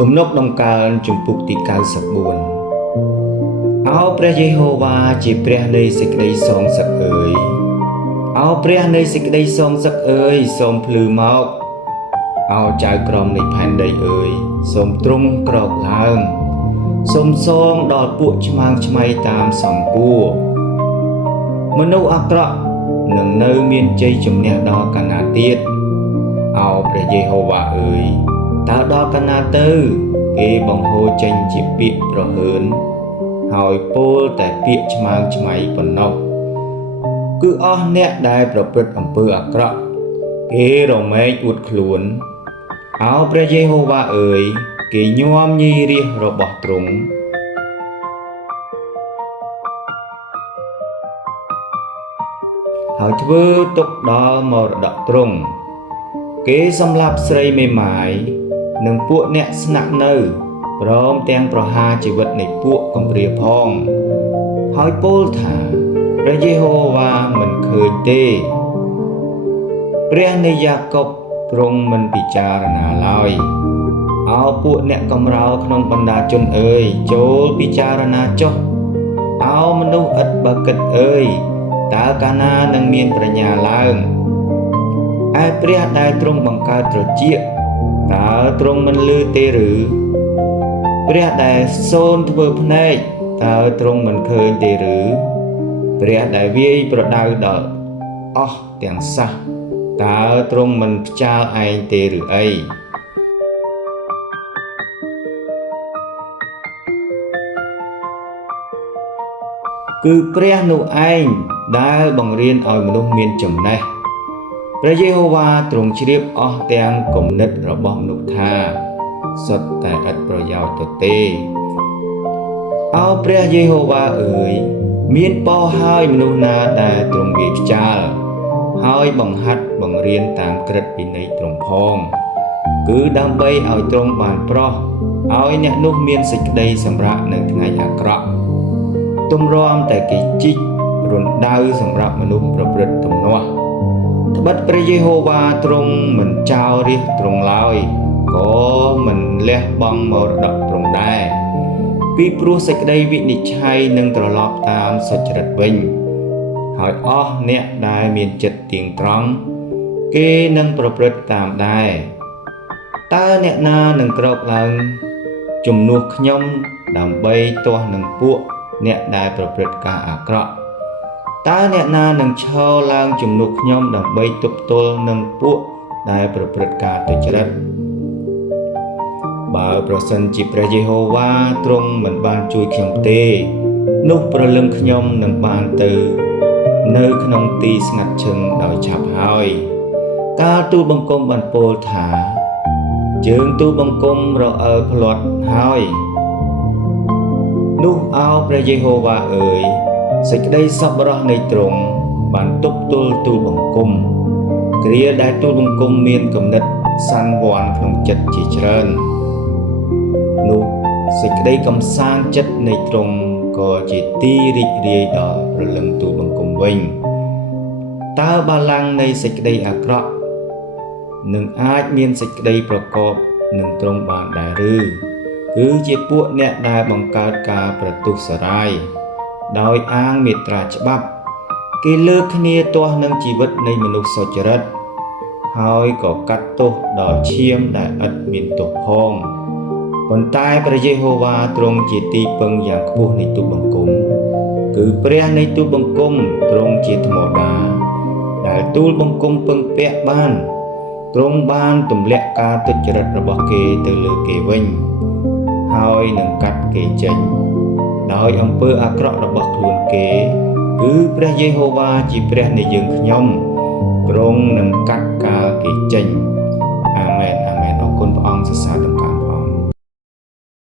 ទំនុកដំកើងជំពូកទី94អោព្រះយេហូវ៉ាជាព្រះនៃសេចក្តីសងសឹកអើយអោព្រះនៃសេចក្តីសងសឹកអើយសូមភ្លឺមកអោចៅក្រមនៃផែនដីអើយសូមទ្រង់ក្រោកឡើងសូមសងដល់ពួកឆ្មាងឆ្មៃតាមសំគួរមនុស្សអាក្រក់នឹងនៅមានជ័យជំនះដល់កាលណាទៀតអោព្រះយេហូវ៉ាអើយតើដល់កាលណាទៅគេបង្ហូរចេញជាពាក្យប្រហើនហើយពោលតែពាក្យឆ្មាងឆ្មៃប៉ុណ្ណោះគឺអស់អ្នកដែលប្រព្រឹត្តអំពើអាក្រក់គេរមែងអួតខ្លួនអោព្រះយេហូវ៉ាអើយគេញោមញីរាសរបស់ទ្រង់ហើយធ្វើទុកដល់មរតកទ្រង់គេសម្លាប់ស្រីមេម៉ាយនិងពួកអ្នកស្នាក់នៅព្រមទាំងប្រហារជីវិតនៃពួកកំព្រាផងហើយពោលថាព្រះយេហូវ៉ាមិនឃើញទេព្រះនៃយ៉ាកុបទ្រង់មិនពិចារណាឡើយអោពួកអ្នកកំរោលក្នុងបណ្ដាជនអើយចូលពិចារណាចុះអោមនុស្សឥតបើគិតអើយតើកាលណានឹងមានប្រាជ្ញាឡើងឯព្រះដែលទ្រង់បង្កើតត្រចៀកតើទ្រង់មិនឮទេឬព្រះដែលសូនធ្វើភ្នែកតើទ្រង់មិនឃើញទេឬព្រះដែលវាយប្រដៅដល់អស់ទាំងសះតើទ្រង់មិនផ្ចាលឯងទេឬអីគឺព្រះនោះឯងដែលបង្រៀនឲ្យមនុស្សមានចំណេះព្រះយេហូវ៉ាទ្រង់ជ្រាបអស់ទាំងគំនិតរបស់មនុស្សថាសុទ្ធតែឥតប្រយោជន៍ទៅទេអោព្រះយេហូវ៉ាអើយមានពរហើយមនុស្សណាដែលទ្រង់វាយផ្ចាលហើយបង្ហាត់បង្រៀនតាមក្រឹតវិន័យទ្រង់ផងគឺដើម្បីឲ្យទ្រង់បានប្រោះឲ្យអ្នកនោះមានសេចក្តីសម្រាកនៅថ្ងៃអាក្រក់ទម្រាំតែគេជីករណ្ដៅសម្រាប់មនុស្សប្រព្រឹត្តទំនាស់ត្បិតព្រះយេហូវ៉ាទ្រង់មិនចោលរាសទ្រង់ឡើយក៏មិនលះបង់មរតកទ្រង់ដែរពីព្រោះសេចក្តីវិនិច្ឆ័យនឹងត្រឡប់តាមសុចរិតវិញហើយអស់អ្នកដែលមានចិត្តទៀងត្រង់គេនឹងប្រព្រឹត្តតាមដែរតើអ្នកណានឹងក្រោកឡើងជំនួសខ្ញុំដើម្បីទាស់នឹងពួកអ្នកដែលប្រព្រឹត្តការអាក្រក់តើអ្នកណានឹងឈរឡើងជំនួសខ្ញុំដើម្បីទប់ទល់នឹងពួកដែលប្រព្រឹត្តការទុច្ចរិតបើប្រសិនជាព្រះយេហូវ៉ាទ្រង់មិនបានជួយខ្ញុំទេនោះព្រលឹងខ្ញុំនឹងបានទៅនៅក្នុងទីស្ងាត់ឈឹងដោយឆាប់ហើយកាលទូលបង្គំបានពោលថាជើងទូលបង្គំរអើផ្លាត់ហើយនោះអោព្រះយេហូវ៉ាអើយសេចក្តីសប្បុរសនៃទ្រង់បានទប់ទល់ទូលបង្គំគ្រាដែលទូលបង្គំមានគំនិតសាន់វ័នក្នុងចិត្តជាច្រើននោះសេចក្តីកំសាន្តចិត្តនៃទ្រង់ក៏ជាទីរីករាយដល់ព្រលឹងទូលបង្គំវិញតើបល្ល័ង្កនៃសេចក្តីអាក្រក់នឹងអាចមានសេចក្តីប្រកបនឹងទ្រង់បានដែរឬគឺជាពួកអ្នកដែលបង្កើតការប្រទុសរាយដោយអាងមេត្រាច្បាប់គេលើកគ្នាទាស់នឹងជីវិតនៃមនុស្សសុចរិតហើយក៏កាត់ទោសដល់ឈាមដែលឥតមានទោសផងប៉ុន្តែព្រះយេហូវ៉ាទ្រង់ជាទីពឹងយ៉ាងខ្ពស់នៃទូលបង្គំគឺព្រះនៃទូលបង្គំទ្រង់ជាធម្មតាដែលទូលបង្គំពឹងពាក់បានទ្រង់បានទម្លាក់ការទុច្ចរិតរបស់គេទៅលើគេវិញហើយនឹងកាត់គេចេញដោយអំពើអាក្រក់របស់ខ្លួនគេគឺព្រះយេហូវ៉ាជាព្រះនៃយើងខ្ញុំទ្រង់នឹងកាត់កាល់គេចេញអាមែនអាមែនអរគុណព្រះអង្គសរសើរ